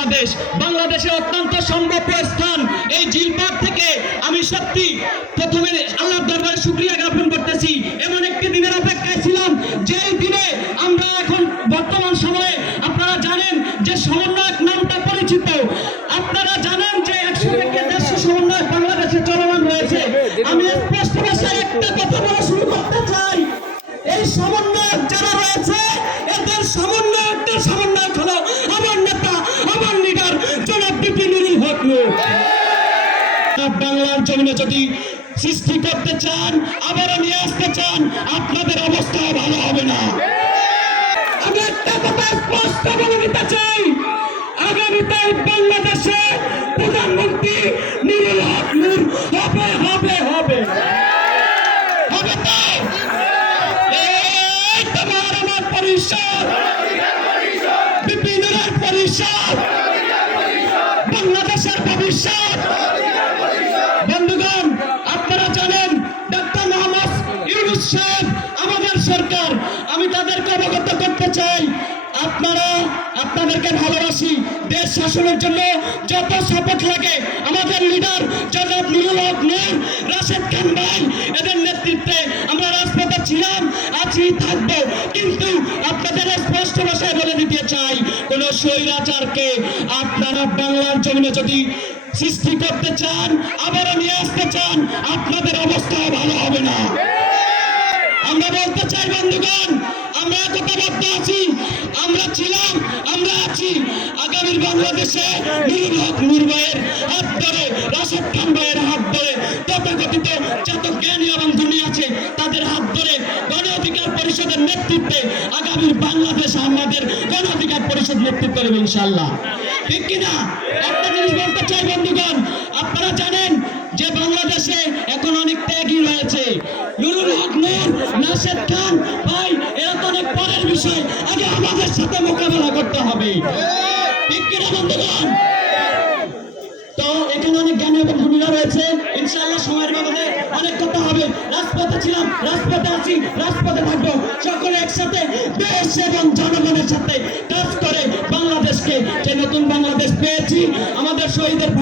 বাংলাদেশ, বাংলাদেশের অত্যন্ত সম্ভাব্য স্থান এই জিলপাট থেকে আমি সত্যি প্রথমে আল্লাহ দরবারে শুক্রিয়া জ্ঞাপন করতেছি। এমন একটি দিনের অপেক্ষায় ছিলাম, যেই দিনে আমরা এখন বর্তমান সময়ে আপনারা জানেন যে সমন্বয়ক নামটা পরিচিত। আপনারা জানেন যে একশো থেকে দেড়শো সমন্বয়ক বাংলাদেশে চলমান রয়েছে। আমি স্পষ্ট ভাষায় একটা কথা বলা শুরু করতে চাই। এই সমন্বয়ক যারা রয়েছে, এদের সমন্বয়কদের সমন্বয়ক বাংলার জমিনে যদি সৃষ্টি করতে চান, আবারও নিয়ে আসতে চান, আপনাদের অবস্থা ভালো হবে না। আমি একটা কথা স্পষ্ট বলে দিতে চাই। আগামীতে বাংলাদেশে প্রধানমন্ত্রী হক নূর হবে হবে হবে। হবে তো? তোমার আমার পরিষদ। বিপিনের পরিষদ। বাংলাদেশের ভবিষ্যৎ। বন্ধুগণ আপনারা জানেন ডক্টর মোহাম্মদ ইউনুস সাহেব আমাদের সরকার। আমি তাদেরকে অবগত করতে চাই, আপনারা আপনাদেরকে ভালোবাসি। দেশ শাসনের জন্য যত সাপোর্ট লাগে, আমাদের লিডার জনাব নুরুল নূর, রাশেদ খান ভাই, এদের নেতৃত্বে আমরা রাজপথে ছিলাম আছি থাকব। কিন্তু আপনাদের স্পষ্ট ভাষায় বলে দিতে চাই, কোন স্বৈরাচারকে আপনারা বাংলার জমিনে যদি সৃষ্টি করতে চান, আবারও নিয়ে আসতে চান, আপনাদের অবস্থা ভালো হবে না। আমরা বলতে চাই, বন্ধুগণ, আমরা একতাবদ্ধ আছি, আমরা ছিলাম, আমরা আছি। আগামীর বাংলাদেশে নুরুল হক নূর ভাইয়ের হাত ধরে, রাশেদ খান ভাইয়ের হাত ধরে, তথাকথিত যত জ্ঞানী এবং গুণী আছে, তাদের হাত ধরে গণ অধিকার পরিষদের নেতৃত্বে আগামীর বাংলাদেশ আমাদের গণ অধিকার পরিষদ নেতৃত্ব দেবে ইনশাল্লাহ ঠিক কিনা? একটা জিনিস বলতে চাই, বন্ধুগণ, আপনারা জানেন যে বাংলাদেশে এখন অনেক ত্যাগী রয়েছে। তো এখানে অনেক জ্ঞানী রাজপথে রাজপথে আছি, রাজপথে থাকব। সকলে একসাথে দেশ এবং জনগণের সাথে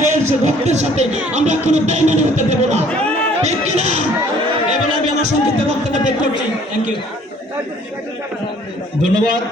ভাইয়ের রক্তের সাথে আমরা কোনো বেমানি হতে দেবো না। ঠিক কিনা? এবার আমি আমার সংক্ষিপ্ত বক্তব্য ত্যাগ করছি। থ্যাংক ইউ ধন্যবাদ।